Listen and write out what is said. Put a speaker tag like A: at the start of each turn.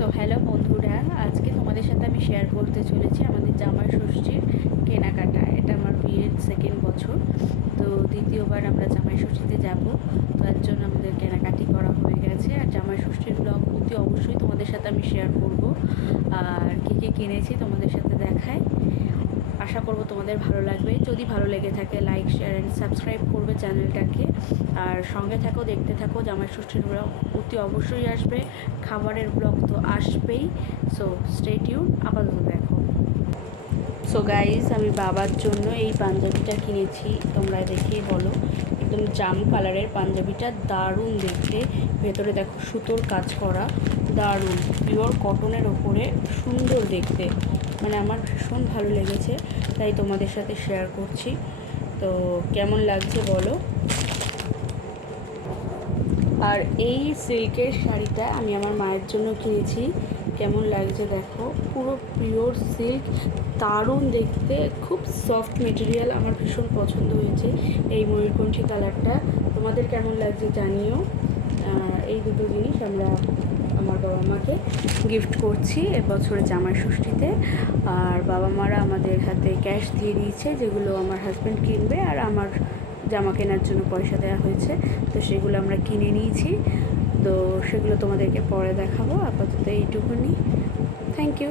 A: So hello বন্ধুরা, আজকে তোমাদের সাথে আমি শেয়ার করতে চলেছি আমাদের জামা ষষ্ঠীর কেনাকাটা। এটা আমার বিয়ের সেকেন্ড বছর, তো দ্বিতীয়বার আমরা জামাই ষষ্ঠীতে যাব। তো এর জন্য আমাদের কেনাকাটি করা হয়ে গেছে। আর জামাই ষষ্ঠীর ব্লগ অতি অবশ্যই তোমাদের সাথে আমি শেয়ার করব। আর কী কী কিনেছি তোমাদের সাথে দেখায়। আশা করব তোমাদের ভালো লাগবে। যদি ভালো লেগে থাকে লাইক শেয়ার অ্যান্ড সাবস্ক্রাইব করবে চ্যানেলটাকে। আর সঙ্গে থাকো, দেখতে থাকো, জামাই ষষ্ঠীর ব্লগ অতি অবশ্যই আসবে। খাবারের ব্লগ তো আসবেই। সো স্টেটিউ আপাতত দেখো। সো গাইজ আমি বাবার জন্য এই পাঞ্জাবিটা কিনেছি। তোমরা দেখেই বলো। একদম জাম কালারের পাঞ্জাবিটা, দারুণ দেখতে। ভেতরে দেখো সুতোর কাজ করা, দারুণ। পিওর কটনের ওপরে, সুন্দর দেখতে। মানে আমার ভীষণ ভালো লেগেছে, তাই তোমাদের সাথে শেয়ার করছি। তো কেমন লাগছে বলো? আর এই সিল্কের শাড়িটা আমি আমার মায়ের জন্য কিনেছি। কেমন লাগছে দেখো। পুরো পিওর সিল্ক দারুণ দেখতে, খুব সফট মেটেরিয়াল আমার ভীষণ পছন্দ হয়েছে এই ময়ূরকণ্ঠী কালারটা তোমাদের কেমন লাগছে জানিও। এই দুটো জিনিস আমরা আমার বাবা মাকে গিফট করছি এবছরে জামাই ষষ্ঠীতে। আর বাবা মারা আমাদের হাতে ক্যাশ দিয়ে দিয়েছে, যেগুলো আমার হাজব্যান্ড কিনবে আর আমার জামা কেনার জন্য পয়সা দেওয়া হয়েছে। তো সেগুলো আমরা কিনে নিয়েছি। তো সেগুলো তোমাদেরকে পরে দেখাবো আপাতত এইটুকুনি। Thank you